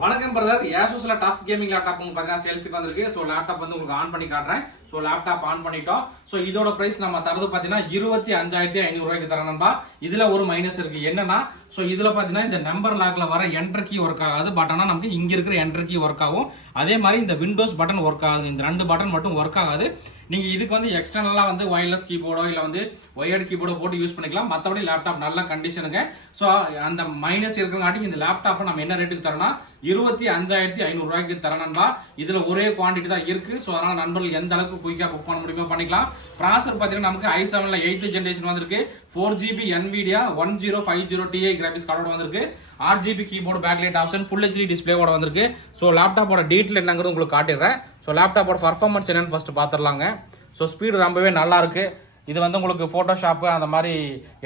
வணக்கம் brother. ASUSல top gaming laptop பார்த்தீங்கன்னா சேல்ஸுக்கு வந்திருக்கு. ஸோ லேப்டாப் வந்து உங்களுக்கு ஆன் பண்ணி காட்டுறேன். ஸோ லேப்டாப் ஆன் பண்ணிட்டோம். ஸோ இதோட பிரைஸ் நம்ம தரது பார்த்தீங்கன்னா 25,500 தரணும்பா. இதுல ஒரு மைனஸ் இருக்கு. என்னன்னா ஸோ இதுல பார்த்தீங்கன்னா இந்த நம்பர் லாக்ல வர என்டர் கீ ஒர்க் ஆகாது. பட் ஆனால் நமக்கு இங்க இருக்கிற என்டர் கீ ஒர்க் ஆகும். அதே மாதிரி இந்த விண்டோஸ் பட்டன் ஒர்க் ஆகுது. இந்த ரெண்டு பட்டன் மட்டும் ஒர்க் ஆகாது. நீங்க இதுக்கு வந்து எக்ஸ்டர்னலா வந்து வயர்லெஸ் கீபோர்டோ இல்ல வந்து ஒயர்டு கீபோர்டோ போட்டு யூஸ் பண்ணிக்கலாம். மற்றபடி லேப்டாப் நல்ல கண்டிஷனுங்க. ஸோ அந்த மைனஸ் இருக்கிறங்காட்டி இந்த லேப்டாப்பை நம்ம என்ன ரேட்டுக்கு தரோம்னா 25,500 தரணும்பா. இதுல ஒரே குவான்டிட்டி தான் இருக்கு. ஸோ அதனால நண்பர்கள் எந்த அளவுக்கு குயிக்கா புக் பண்ண முடியுமோ பண்ணிக்கலாம். ப்ராசர் பார்த்தீங்கன்னா நமக்கு i7-8 ஜெனரேஷன் வந்திருக்கு. 4 GB NVIDIA 1050 Ti கிராபிக்ஸ் கார்டோட வந்திருக்கு. RGB keyboard, backlight option, full HD டிஸ்பிளேவோட வந்திருக்கு. ஸோ லேப்டாப்போட டீட்டெயில் என்னங்கிறது உங்களுக்கு காட்டிடுறேன். ஸோ லேப்டாப்போட பர்ஃபார்மன்ஸ் என்னன்னு ஃபர்ஸ்ட் பார்த்துடலாங்க. ஸோ ஸ்பீடு ரொம்பவே நல்லா இருக்கு. இது வந்து உங்களுக்கு ஃபோட்டோஷாப்பு அந்த மாதிரி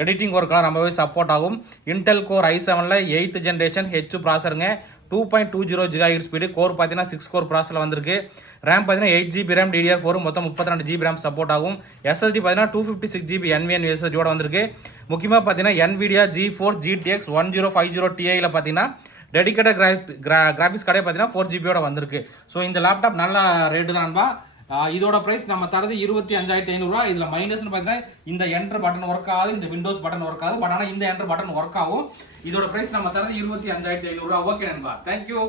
எடிட்டிங் ஒர்க்லாம் ரொம்பவே சப்போர்ட் ஆகும். Intel core i7-8 generation H ப்ராசருங்க. 2.20 GHz ஸ்பீடு. கோர் பார்த்தீங்கன்னா 6 கோர் ப்ராசரில் வந்திருக்கு. ரேம் பார்த்தீங்கன்னா 8 GB ரேம் DDR4 மொத்தம் 32 GB ரேம் சப்போர்ட் ஆகும். SSD பார்த்தீங்கன்னா 256 GB NVMe SSD வந்திருக்கு. முக்கியமாக பார்த்தீங்கன்னா NVIDIA GeForce GTX 1050 Tiல பார்த்தீங்கன்னா டெடிகேட்டட் கிராபிக்ஸ் கார்டே பார்த்தீங்கன்னா 4 GB வந்திருக்கு. ஸோ இந்த லேப்டாப் நல்ல ரேட்டு தான்பா. இதோட பிரைஸ் நம்ம தரது 25,500. இதுல மைனஸ்னு பார்த்தீங்கன்னா இந்த என்டர் பட்டன் ஒர்க் ஆகாது, இந்த விண்டோஸ் பட்டன் ஒர்க் ஆகுது. பட் ஆனால் இந்த என்டர் பட்டன் ஒர்க் ஆகும். இதோட பிரைஸ் நம்ம தரது 25,500. ஓகே நண்பா, தேங்க்யூ.